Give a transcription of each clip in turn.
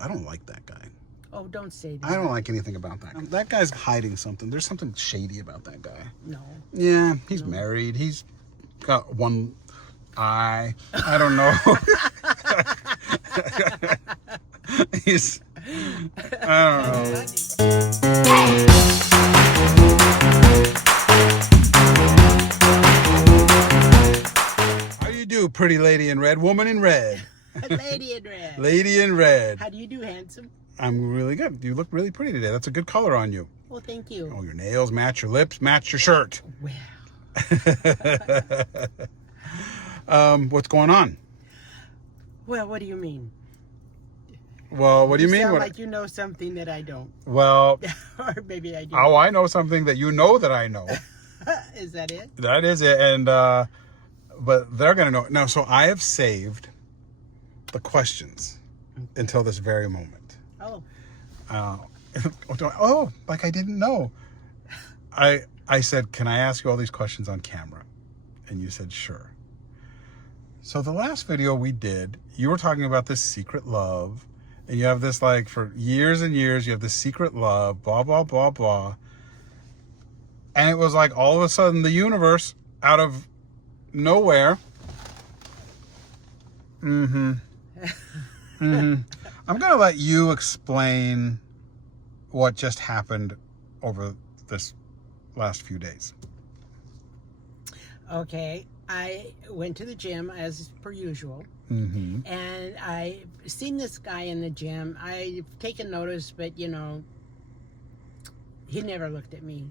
I don't like that guy. Oh, don't say that. I don't like anything about that guy. That guy's hiding something. There's something shady about that guy. No. Yeah, he's married. He's got one eye. I don't know. He's... I don't know. How you do, pretty lady in red, woman in red? Lady in red. Lady in red. How do you do, handsome? I'm really good. You look really pretty today. That's a good color on you. Well, thank you. Oh, your nails match your lips, match your shirt. Well. What's going on? Well, what do you mean? Well, what do you mean? Sound What? like you know something that I don't. Well, Or maybe I do. oh, I know something that you know that I know. Is that it? That is it. And, but they're going to know. Now, so I have saved the questions until this very moment. Oh. Oh, like I didn't know. I said, can I ask you all these questions on camera? And you said, sure. So the last video we did, you were talking about this secret love. And you have this, like, for years and years, you have this secret love, blah, blah, blah, blah. And it was like all of a sudden the universe, out of nowhere. I'm going to let you explain what just happened over this last few days. Okay. I went to the gym as per usual. And I seen this guy in the gym. I've taken notice, but you know, he never looked at me.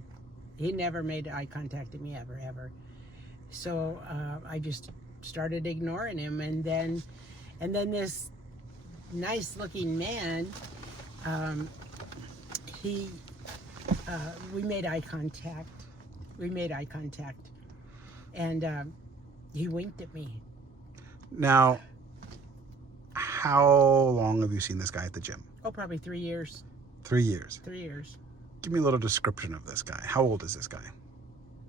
He never made eye contact at me ever. So I just started ignoring him, and then this nice looking man, we made eye contact. And he winked at me. Now, how long have you seen this guy at the gym? Oh, probably 3 years. 3 years. 3 years. Give me a little description of this guy. How old is this guy?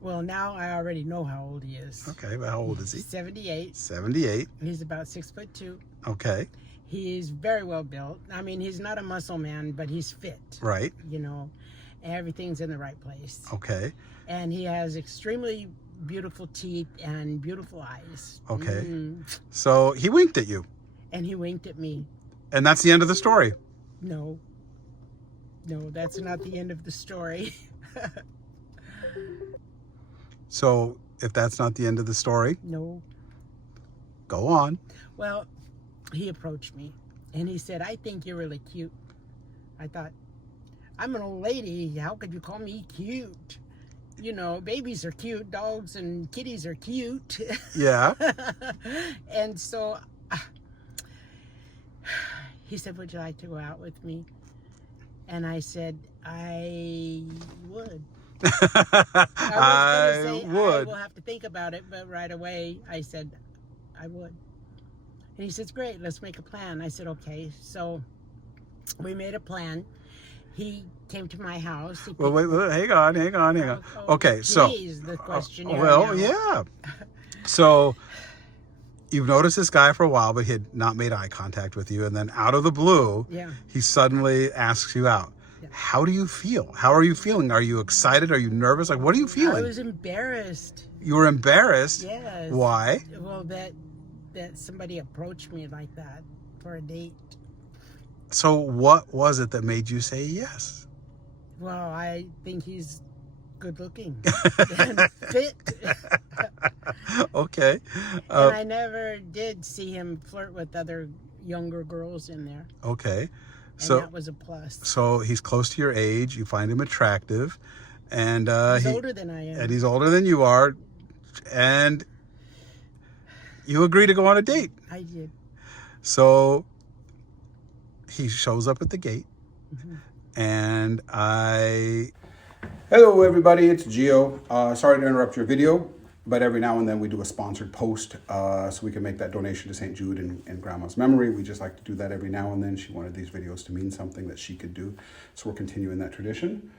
Well, now I already know how old he is. Okay, but how old is he? 78. 78. He's about 6'2". Okay. He's very well built. I mean, he's not a muscle man, but he's fit. Right. You know, everything's in the right place. Okay. And he has extremely beautiful teeth and beautiful eyes. Okay. So he winked at you. And he winked at me. And that's the end of the story. No, that's not the end of the story. So if that's not the end of the story, No. go on. Well, he approached me and he said, I think you're really cute. I thought, I'm an old lady. How could you call me cute? You know, babies are cute. Dogs and kitties are cute. Yeah. And so he said, would you like to go out with me? And I said, I would. I would. I will have to think about it, but right away I said, I would. And he says, great, let's make a plan. I said, okay. So we made a plan. He came to my house. Well, wait, hang on. Okay, so. The questionnaire. Well, yeah. So you've noticed this guy for a while, but he had not made eye contact with you. And then out of the blue, he suddenly asks you out. Yeah. How do you feel? How are you feeling? Are you excited? Are you nervous? Like, what are you feeling? I was embarrassed. You were embarrassed? Yes. Why? Well, that somebody approached me like that for a date. So what was it that made you say yes? Well, I think he's good looking and fit. Okay. And I never did see him flirt with other younger girls in there. Okay. So that was a plus. So he's close to your age. You find him attractive. And he's older than I am. And he's older than you are. And you agree to go on a date. I did. So he shows up at the gate. And Hello everybody, it's Gio. Sorry to interrupt your video, but every now and then we do a sponsored post so we can make that donation to St. Jude in Grandma's memory. We just like to do that every now and then. She wanted these videos to mean something that she could do, so we're continuing that tradition.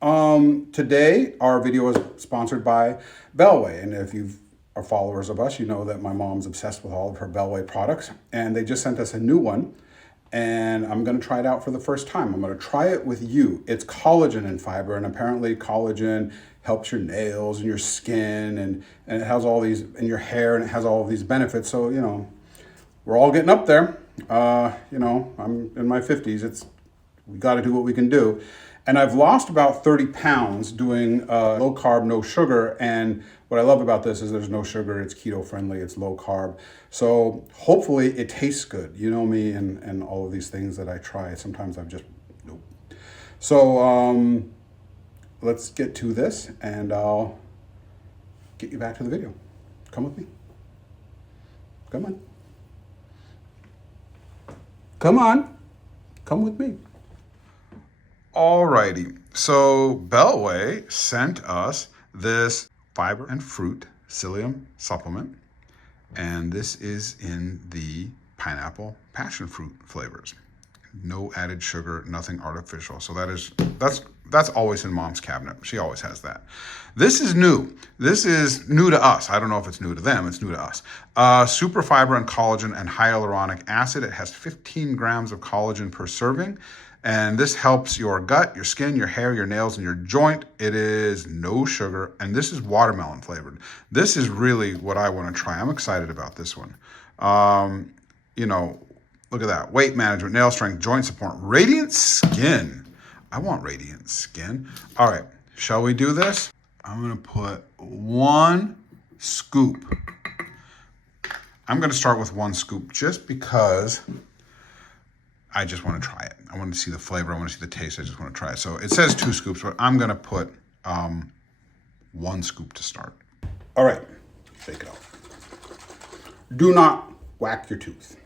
Today, our video is sponsored by Bellway, and if you are followers of us, you know that my mom's obsessed with all of her Bellway products, and they just sent us a new one. and I'm going to try it out for the first time. I'm going to try it with you. It's collagen and fiber, and apparently collagen helps your nails and your skin, and it has all these, in your hair, and it has all of these benefits. So, you know, we're all getting up there. You know, I'm in my 50s. We got to do what we can do. And I've lost about 30 pounds doing low carb, no sugar. And what I love about this is there's no sugar, it's keto friendly, it's low carb. So hopefully it tastes good. You know me and all of these things that I try. Sometimes I'm just, nope. So let's get to this and I'll get you back to the video. Come with me. Come on. Come on. Come with me. Alrighty, so Bellway sent us this fiber and fruit psyllium supplement, and this is in the pineapple passion fruit flavors. No added sugar, nothing artificial. So that's always in Mom's cabinet. She always has that. This is new. This is new to us. I don't know if it's new to them. It's new to us. Super fiber and collagen and hyaluronic acid. It has 15 grams of collagen per serving. And this helps your gut, your skin, your hair, your nails, and your joint. It is no sugar, and this is watermelon flavored. This is really what I want to try. I'm excited about this one. You know, look at that. Weight management, nail strength, joint support, radiant skin. I want radiant skin. All right, shall we do this? I'm going to put 1 scoop. I'm going to start with 1 scoop just because I just want to try it. I want to see the flavor. I want to see the taste. I just want to try it. So it says 2 scoops, but I'm going to put 1 scoop to start. All right, shake it out. Do not whack your tooth.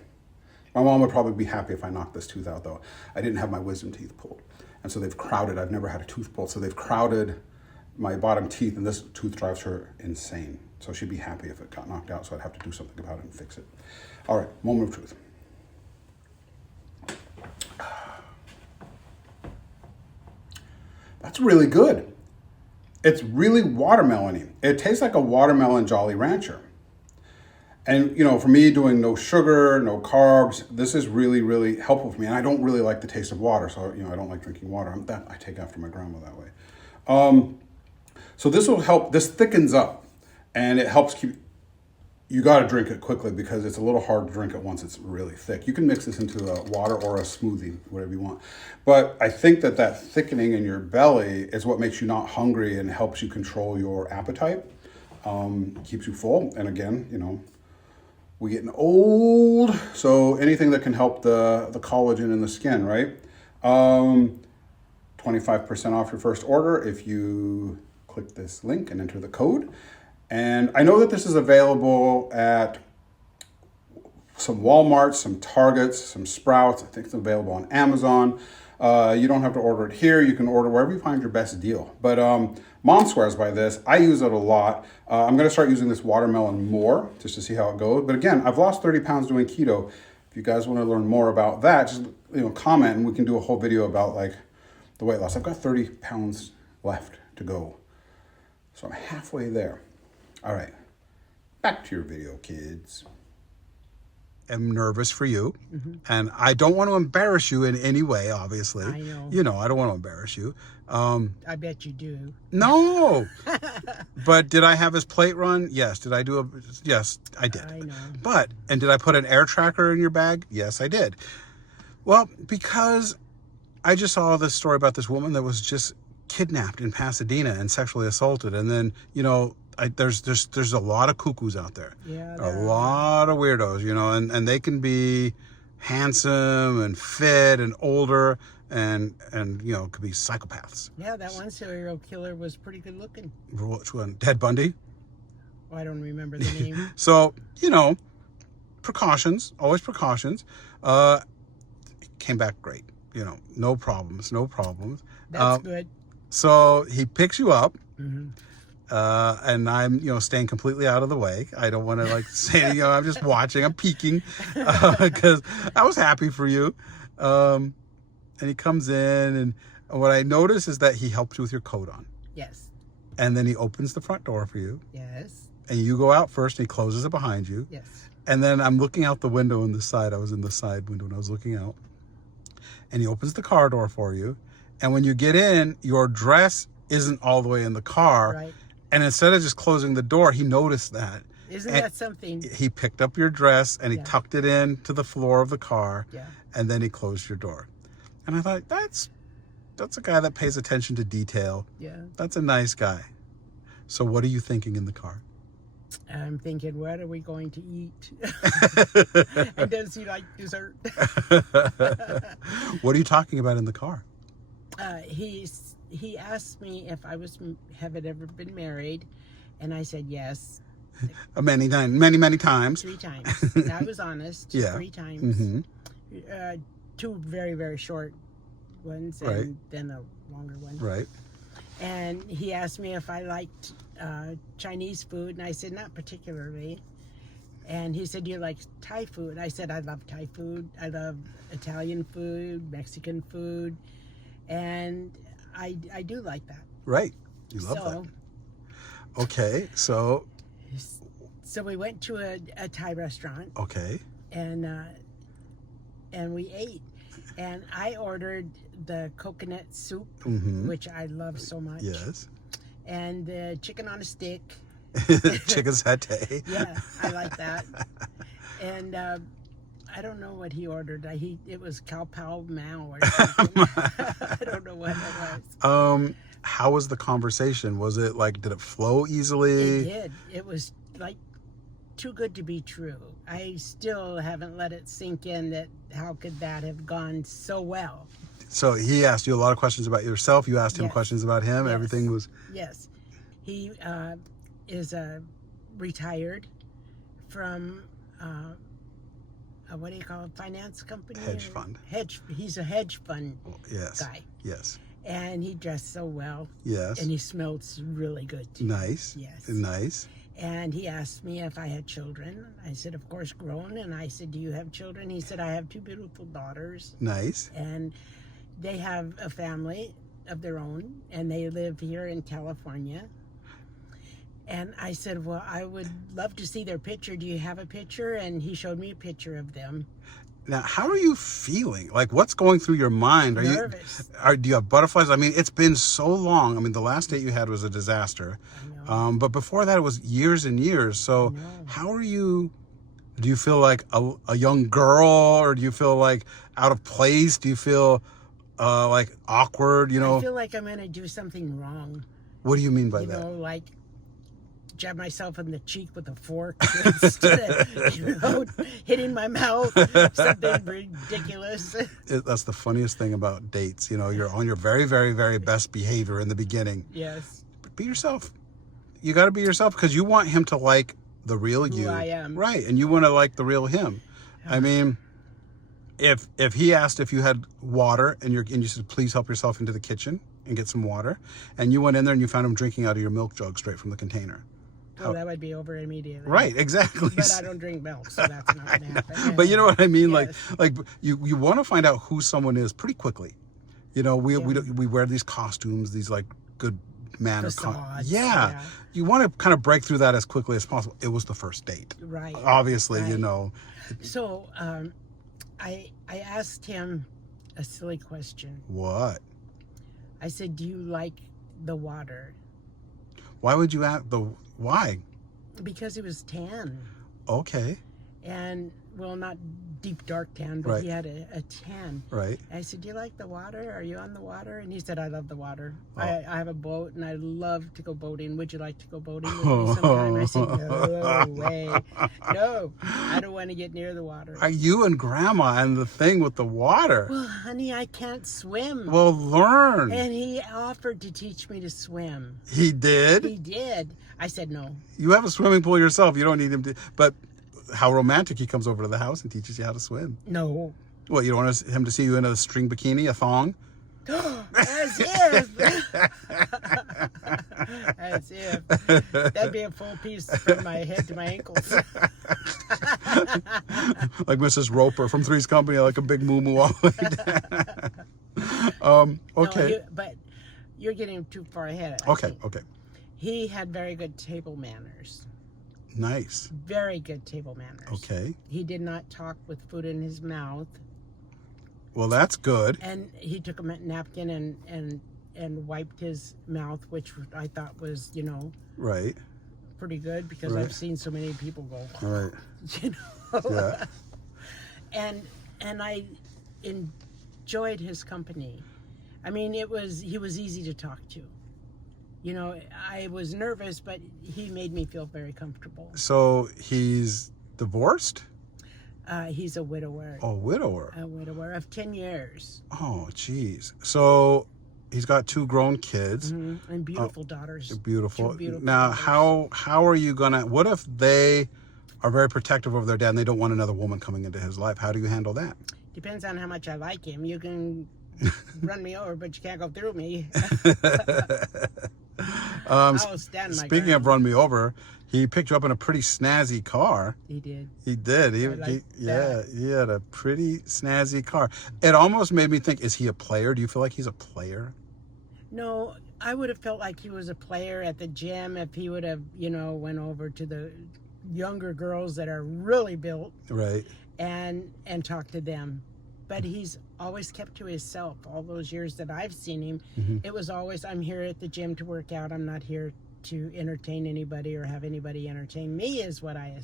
My mom would probably be happy if I knocked this tooth out, though. I didn't have my wisdom teeth pulled. And so they've crowded. I've never had a tooth pulled. So they've crowded my bottom teeth, and this tooth drives her insane. So she'd be happy if it got knocked out, so I'd have to do something about it and fix it. All right, moment of truth. That's really good. It's really watermelony. It tastes like a watermelon Jolly Rancher. And, you know, for me, doing no sugar, no carbs, this is really, really helpful for me. And I don't really like the taste of water, so, you know, I don't like drinking water. I take after my grandma that way. So this will help. This thickens up, and it helps keep. You got to drink it quickly because it's a little hard to drink it once it's really thick. You can mix this into a water or a smoothie, whatever you want. But I think that thickening in your belly is what makes you not hungry and helps you control your appetite, keeps you full. And again, you know, we're getting old, so anything that can help the collagen in the skin, right? 25% off your first order if you click this link and enter the code. And I know that this is available at some Walmarts, some Targets, some Sprouts. I think it's available on Amazon. You don't have to order it here. You can order wherever you find your best deal. But Mom swears by this. I use it a lot. I'm going to start using this watermelon more just to see how it goes. But again, I've lost 30 pounds doing keto. If you guys want to learn more about that, just comment and we can do a whole video about like the weight loss. I've got 30 pounds left to go. So I'm halfway there. All right, back to your video, kids. I'm nervous for you, and I don't want to embarrass you in any way, obviously. I know. You know, I don't want to embarrass you. I bet you do. No. But did I have his plate run? Yes. Did I do yes, I did. I know. And did I put an air tracker in your bag? Yes, I did. Well, because I just saw this story about this woman that was just kidnapped in Pasadena and sexually assaulted, and then, you know, there's a lot of cuckoos out there. Yeah, a lot of weirdos, you know, and they can be handsome and fit and older and you know, could be psychopaths. Yeah, that one serial killer was pretty good looking. Which one? Ted Bundy? Oh, I don't remember the name. So, you know, precautions, always precautions. Came back great, you know, no problems. That's good. So he picks you up. And I'm, you know, staying completely out of the way. I don't want to like say, you know, I'm just watching, I'm peeking, because I was happy for you. And he comes in, and what I notice is that he helps you with your coat on. Yes. And then he opens the front door for you. Yes. And you go out first, and he closes it behind you. Yes. And then I'm looking out the window on the side. I was in the side window and I was looking out. and he opens the car door for you. And when you get in, your dress isn't all the way in the car. Right. And instead of just closing the door, he noticed that. Isn't And that something? he picked up your dress and he Yeah. tucked it in to the floor of the car. Yeah. And then he closed your door. And I thought, that's a guy that pays attention to detail. Yeah. That's a nice guy. So what are you thinking in the car? I'm thinking, what are we going to eat? And does he like dessert? What are you talking about in the car? He asked me if I have ever been married, and I said yes. Many times. 3 times. And I was honest. Yeah. 3 times. Mm-hmm. 2 very, very short ones, and Right. then a longer one. Right. And he asked me if I liked Chinese food, and I said not particularly. And he said, do you like Thai food? I said, I love Thai food. I love Italian food, Mexican food, and I do like that. Right. You love that. Okay. So we went to a Thai restaurant, okay. and we ate. And I ordered the coconut soup, Mm-hmm. which I love so much. Yes. And the chicken on a stick. Chicken satay. Yeah, I like that. And I don't know what he ordered. It was Cow Pao Mao or something. I don't know what it was. How was the conversation? Was it like, did it flow easily? It did. It was like too good to be true. I still haven't let it sink in that how could that have gone so well. So he asked you a lot of questions about yourself. You asked him Yes. questions about him. Yes. Everything was... Yes. He is retired from what do you call it? Finance company? Hedge fund. He's a hedge fund Yes. guy. Yes. And he dressed so well. Yes. And he smelled really good too. Nice. Yes. Nice. And he asked me if I had children. I said, of course, grown. And I said, do you have children? He said, I have 2 beautiful daughters. Nice. And they have a family of their own. And they live here in California. And I said, well, I would love to see their picture. Do you have a picture? And he showed me a picture of them. Now, how are you feeling? Like, what's going through your mind? Are Nervous. Do you have butterflies? I mean, it's been so long. I mean, the last date you had was a disaster. I know. But before that, it was years and years. So I know. how are you? Do you feel like a young girl, or do you feel like out of place? Do you feel like awkward? You know, I feel like I'm going to do something wrong. what do you mean by You that? know, like jab myself in the cheek with a fork instead of, hitting my mouth. Something ridiculous. That's the funniest thing about dates. You know, you're on your very, very, very best behavior in the beginning. Yes. But be yourself. You got to be yourself because you want him to like the real you. Who I am. Right. And you want to like the real him. I mean, if he asked if you had water and you said, please help yourself into the kitchen and get some water, and you went in there and you found him drinking out of your milk jug straight from the container. Well, that would be over immediately. Right, exactly. But I don't drink milk, so that's not going to happen. But you know what I mean? Yes. Like you want to find out who someone is pretty quickly. You know, we wear these costumes, these like good manners. Facades, Yeah. yeah. You want to kind of break through that as quickly as possible. It was the first date. Right. Obviously, right. you know. So I asked him a silly question. What? I said, do you like the water? Why would you ask why? Because he was tan. Okay. And, well, not deep dark tan, but Right. he had a tan. Right. I said, do you like the water? Are you on the water? And he said, I love the water. Oh. I have a boat and I love to go boating. Would you like to go boating with me sometime? I said, no way. No, I don't want to get near the water. Are you and Grandma and the thing with the water? Well, honey, I can't swim. Well, learn. And he offered to teach me to swim. He did? He did. I said no. You have a swimming pool yourself. You don't need him to. But how romantic, he comes over to the house and teaches you how to swim. No. What, you don't want him to see you in a string bikini, a thong? As if. As if. That'd be a full piece from my head to my ankles. Like Mrs. Roper from Three's Company, like a big moo-moo all the way down. Okay. No, but you're getting too far ahead. I Okay, think. okay. He had very good table manners. Nice. Very good table manners. Okay. He did not talk with food in his mouth. Well, that's good. And he took a napkin and wiped his mouth, which I thought was, Right. pretty good, because Right. I've seen so many people go, Right. Yeah. and I enjoyed his company. I mean, he was easy to talk to. I was nervous, but he made me feel very comfortable. So he's divorced? He's a widower. Oh, widower. A widower of 10 years. Oh, geez. So he's got 2 grown kids. And beautiful daughters. Beautiful. 2 beautiful Now, daughters. how are you gonna? What if they are very protective of their dad and they don't want another woman coming into his life? How do you handle that? Depends on how much I like him. You can run me over, but you can't go through me. I'll stand my Speaking of ground. run me over, he picked you up in a pretty snazzy car. He did. He did. He had a pretty snazzy car. It almost made me think, is he a player? Do you feel like he's a player? No, I would have felt like he was a player at the gym if he would have, went over to the younger girls that are really built, right, and talked to them. But he's always kept to himself. All those years that I've seen him, it was always, I'm here at the gym to work out. I'm not here to entertain anybody or have anybody entertain me, is what I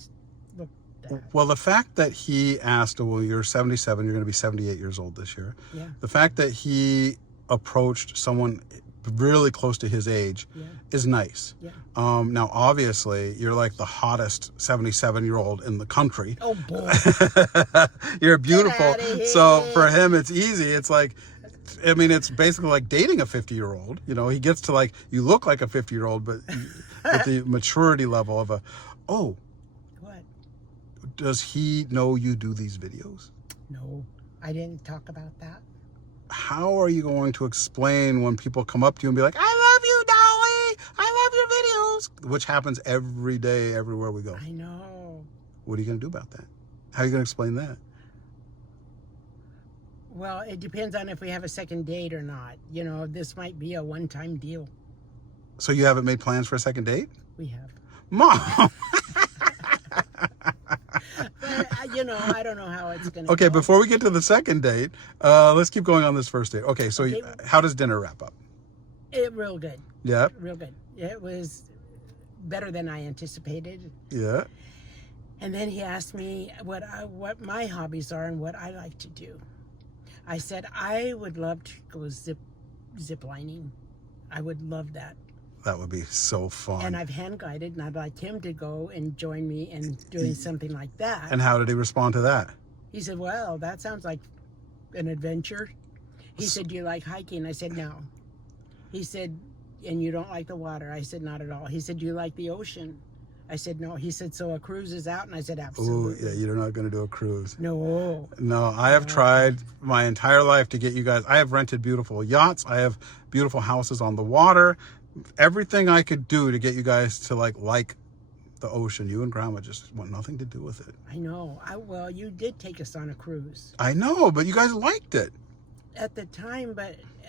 looked at. Well, the fact that he asked, well, you're 77, you're going to be 78 years old this year. Yeah. The fact that he approached someone really close to his age is nice. Yeah. Now, obviously, you're like the hottest 77-year-old in the country. Oh, boy. You're beautiful. Get outta here. So for him, it's easy. It's like, I mean, it's basically like dating a 50-year-old. He gets to you look like a 50-year-old, but with the maturity level of What? Does he know you do these videos? No, I didn't talk about that. How are you going to explain when people come up to you and be like, I love you, Dolly, I love your videos, which happens every day, everywhere we go? I know. What are you going to do about that? How are you going to explain that? Well, it depends on if we have a second date or not. This might be a one-time deal. So you haven't made plans for a second date? We have. Mom! But, I don't know how it's going to Okay, go. before we get to the second date, let's keep going on this first date. Okay, so how does dinner wrap up? Real good. Yeah? Real good. It was better than I anticipated. Yeah? And then he asked me what my hobbies are and what I like to do. I said, I would love to go zip lining. I would love that. That would be so fun. And I've hand guided, and I'd like him to go and join me in doing something like that. And how did he respond to that? He said, well, that sounds like an adventure. He said, do you like hiking? I said, no. He said, and you don't like the water? I said, not at all. He said, do you like the ocean? I said, no. He said, so a cruise is out? And I said, Oh, absolutely. yeah, you're not going to do a cruise. No. No, I have tried my entire life to get you guys. I have rented beautiful yachts. I have beautiful houses on the water. Everything I could do to get you guys to like the ocean. You and Grandma just want nothing to do with it. I know. Well, you did take us on a cruise I know, but you guys liked it. at the time,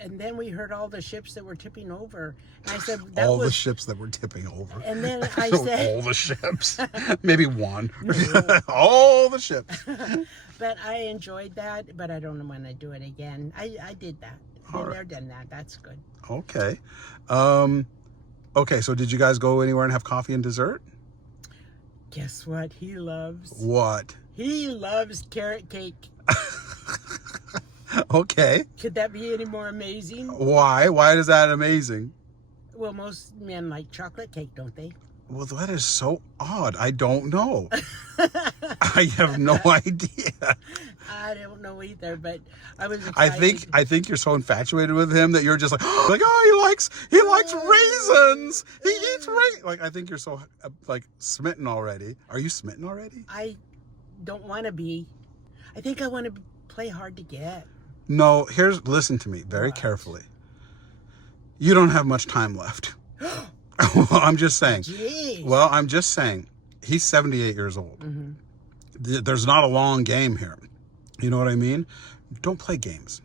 and then we heard all the ships that were tipping over. And I said, The ships that were tipping over. And then I said, all the ships. Maybe one. No. All the ships. But I enjoyed that, but I don't want to do it again. I did that. Been there, done that. That's good. Okay. Okay, so did you guys go anywhere and have coffee and dessert? Guess what he loves? What? He loves carrot cake. Okay. Could that be any more amazing? Why? Why is that amazing? Well, most men like chocolate cake, don't they? Well, that is so odd. I don't know. I have no idea. I don't know either, but I was excited. I think you're so infatuated with him that you're just like, oh, he likes raisins. He eats raisins. Like, I think you're so smitten already. Are you smitten already? I don't want to be. I think I want to play hard to get. No, listen to me very carefully. You don't have much time left. Well, I'm just saying. Jeez. Well, I'm just saying. He's 78 years old. Mm-hmm. There's not a long game here. You know what I mean? Don't play games.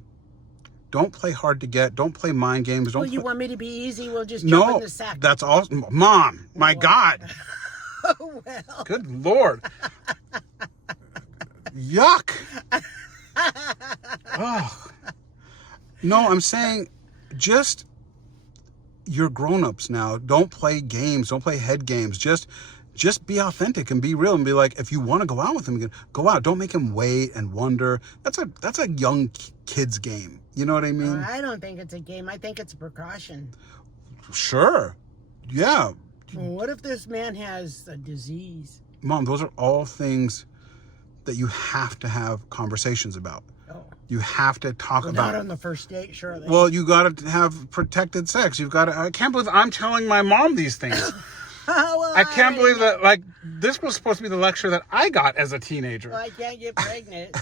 Don't play hard to get. Don't play mind games. You want me to be easy? We'll just jump in the sack. That's awesome. Mom, my God. Oh, well. Good Lord. Yuck. Oh. No, I'm saying just, you're grown-ups now. Don't play games. Don't play head games. Just be authentic and be real and be like, if you want to go out with him, you can go out. Don't make him wait and wonder. That's a young kid's game. You know what I mean? I don't think it's a game. I think it's a precaution. Sure. Yeah. Well, what if this man has a disease? Mom, those are all things that you have to have conversations about. Oh. You have to talk about. Not on the first date, surely. Well, you got to have protected sex. You've got to. I can't believe I'm telling my mom these things. Well, I can't believe that. Like, this was supposed to be the lecture that I got as a teenager. Well, I can't get pregnant.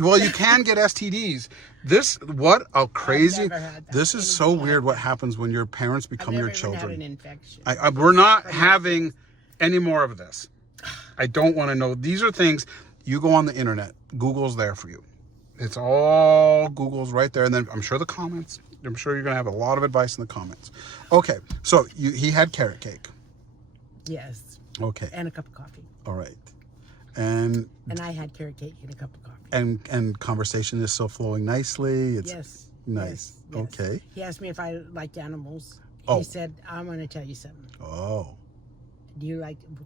Well, you can get STDs. What a crazy. I've never had that. This is so weird. What happens when your parents become your I've never even children? had an infection. We're not having any more of this. I don't want to know. These are things you go on the internet. Google's there for you. It's all Google's right there. And then I'm sure the comments. I'm sure you're going to have a lot of advice in the comments. Okay. So he had carrot cake. Yes. Okay. And a cup of coffee. All right. And I had carrot cake and a cup of coffee. And conversation is still flowing nicely. It's yes. Nice. Yes. Okay. He asked me if I liked animals. Oh. He said, I'm going to tell you something. Oh.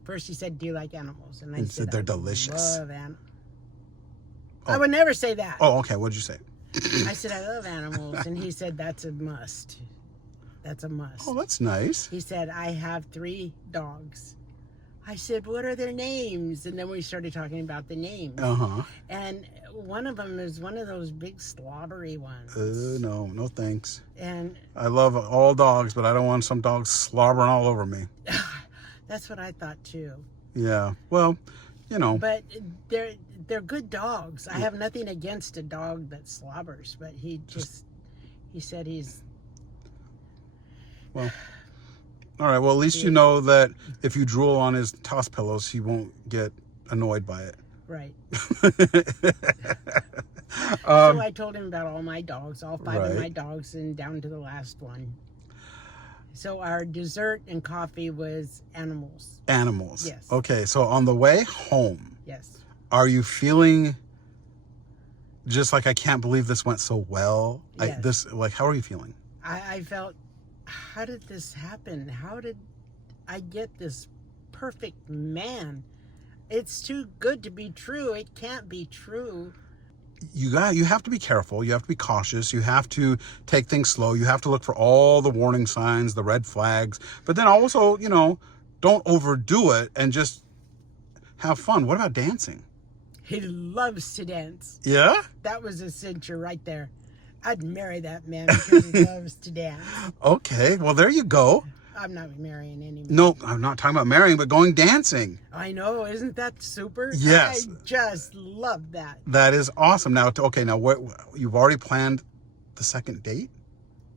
First he said, do you like animals? And I said they're delicious. Love animals. Oh. I would never say that. Oh, okay. What'd you say? I said, I love animals. And he said, that's a must. That's a must. Oh, that's nice. He said, I have 3 dogs. I said, what are their names? And then we started talking about the names. Uh-huh. And one of them is one of those big slobbery ones. No thanks. And I love all dogs, but I don't want some dogs slobbering all over me. that's what I thought too. Yeah. Well, you know. But they're good dogs. I have nothing against a dog that slobbers, but he said he's... Well, all right. Well, at least you know that if you drool on his toss pillows, he won't get annoyed by it. Right. So I told him about all my dogs, all 5 of my dogs, and down to the last one. So our dessert and coffee was animals. Animals. Yes. Okay. So on the way home, yes, are you feeling just like, I can't believe this went so well? Yes. How are you feeling? I felt, how did this happen? How did I get this perfect man? It's too good to be true. It can't be true. You have to be careful. You have to be cautious. You have to take things slow. You have to look for all the warning signs, the red flags. But then also, don't overdo it and just have fun. What about dancing? He loves to dance. Yeah? That was a cincher right there. I'd marry that man because he loves to dance. Okay, well, there you go. I'm not marrying anyone. No, I'm not talking about marrying, but going dancing. I know. Isn't that super? Yes. I just love that. That is awesome. Now, what you've already planned the second date?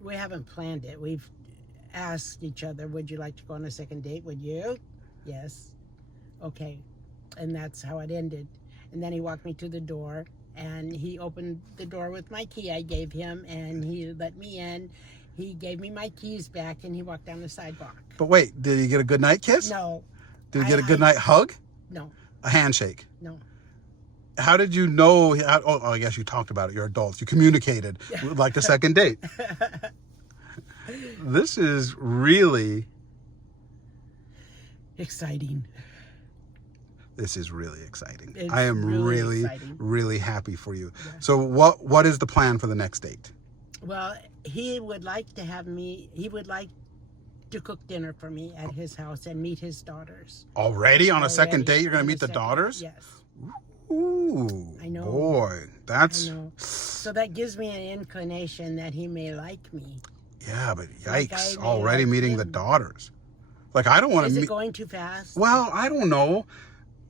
We haven't planned it. We've asked each other, would you like to go on a second date? Would you? Yes. Okay. And that's how it ended. And then he walked me to the door, and he opened the door with my key I gave him, and he let me in. He gave me my keys back, and he walked down the sidewalk. But wait, did you get a goodnight kiss? No. Did you get a goodnight hug? No. A handshake? No. How did you know? I guess you talked about it. You're adults. You communicated like the second date. This is really exciting. This is really exciting. It's I am really, really happy for you. Yeah. So what is the plan for the next date? Well, he would like to cook dinner for me at his house and meet his daughters. Already on a second date, you're going to meet the daughters? Yes. Ooh, I know. Boy, that's... I know. So that gives me an inclination that he may like me. Yeah, but yikes, already meeting the daughters. Like, I don't want to meet... Is it going too fast? Well, I don't know.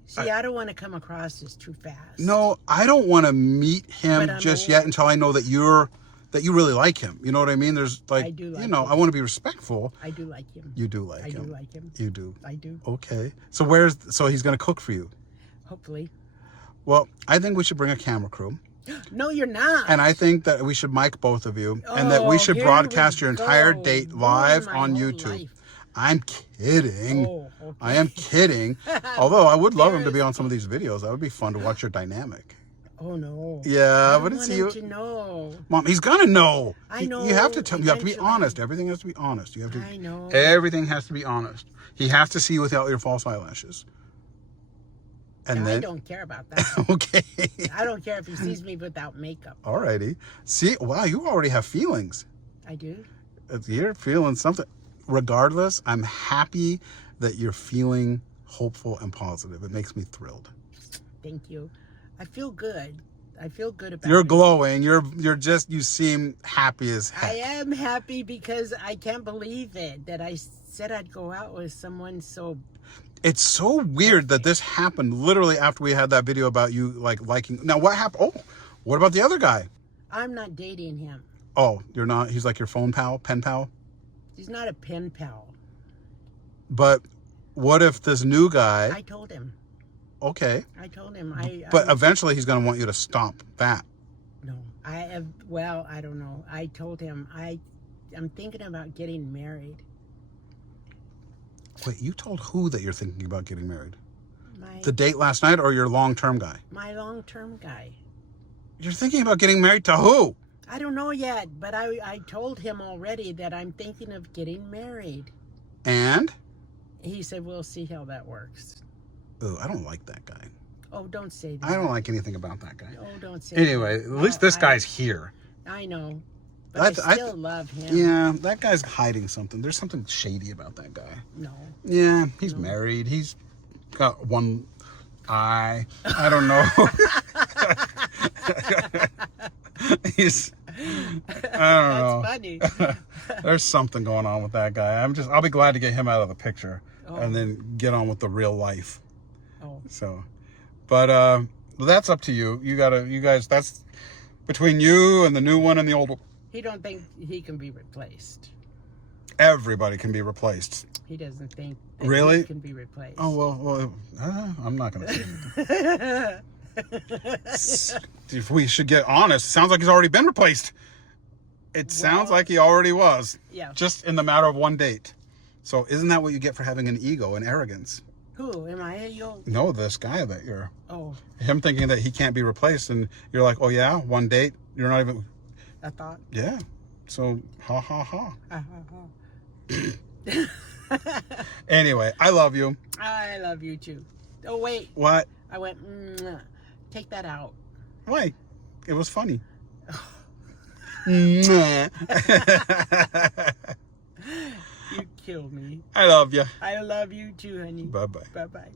See, I don't want to come across as too fast. No, I don't want to meet him just yet until I know that you really like him. You know what I mean? There's like, I do like him. I want to be respectful. I do like him. You do like him. I do like him. You do. I do. Okay. So he's going to cook for you? Hopefully. Well, I think we should bring a camera crew. No, you're not. And I think that we should mic both of you and that we should broadcast your entire date live on YouTube. Life. I'm kidding. Oh, okay. I am kidding. Although I would love him to be on some of these videos. That would be fun to watch your dynamic. Oh no. Yeah, I but don't it's want you. him to know. Mom, he's gonna know. I know. You have to tell. You have to be Eventually. honest. Everything has to be honest. You have to. I know. Everything has to be honest. He has to see you without your false eyelashes. And No, then I don't care about that. okay. I don't care if he sees me without makeup. Alrighty. See, wow, you already have feelings. I do. You're feeling something. Regardless, I'm happy that you're feeling hopeful and positive. It makes me thrilled. Thank you. I feel good. I feel good about You're it. glowing. You're just, you seem happy as heck. I am happy because I can't believe it that I said I'd go out with someone so. It's so weird that this happened literally after we had that video about you like liking. Now what happened? Oh, what about the other guy? I'm not dating him. Oh, you're not? He's like your phone pal, pen pal? He's not a pen pal. But what if this new guy? I told him. Okay. I told him. But eventually he's going to want you to stop that. No, I have. Well, I don't know. I told him I'm thinking about getting married. Wait, you told who that you're thinking about getting married? My The date last night or your long-term guy? my long-term guy. You're thinking about getting married to who? I don't know yet, but I told him already that I'm thinking of getting married. And? He said, we'll see how that works. Oh, I don't like that guy. Oh, don't say that. I don't like anything about that guy. Oh, don't say Anyway, that. at least this guy's here. I know. But I still love him. Yeah, that guy's hiding something. There's something shady about that guy. No. Yeah, he's married. He's got one eye. I don't know. He's, I don't know. That's funny. There's something going on with that guy. I'll be glad to get him out of the picture and then get on with the real life. Oh. So, but that's up to you. You guys, that's between you and the new one and the old one. He don't think he can be replaced. Everybody can be replaced. He doesn't think that Really? he can be replaced. Oh, well, I'm not going to say anything. If we should get honest, sounds like he's already been replaced. It sounds like he already was. Yeah. Just in the matter of one date. So isn't that what you get for having an ego and arrogance? Who? Am I? No, this guy that you're... Oh. Him thinking that he can't be replaced, and you're like, oh yeah, one date? You're not even... I thought. Yeah. So, ha ha ha. Anyway, I love you. I love you too. Oh, wait. What? I went, take that out. Why? It was funny. Mwah. You kill me. I love you. I love you too, honey. Bye-bye. Bye-bye.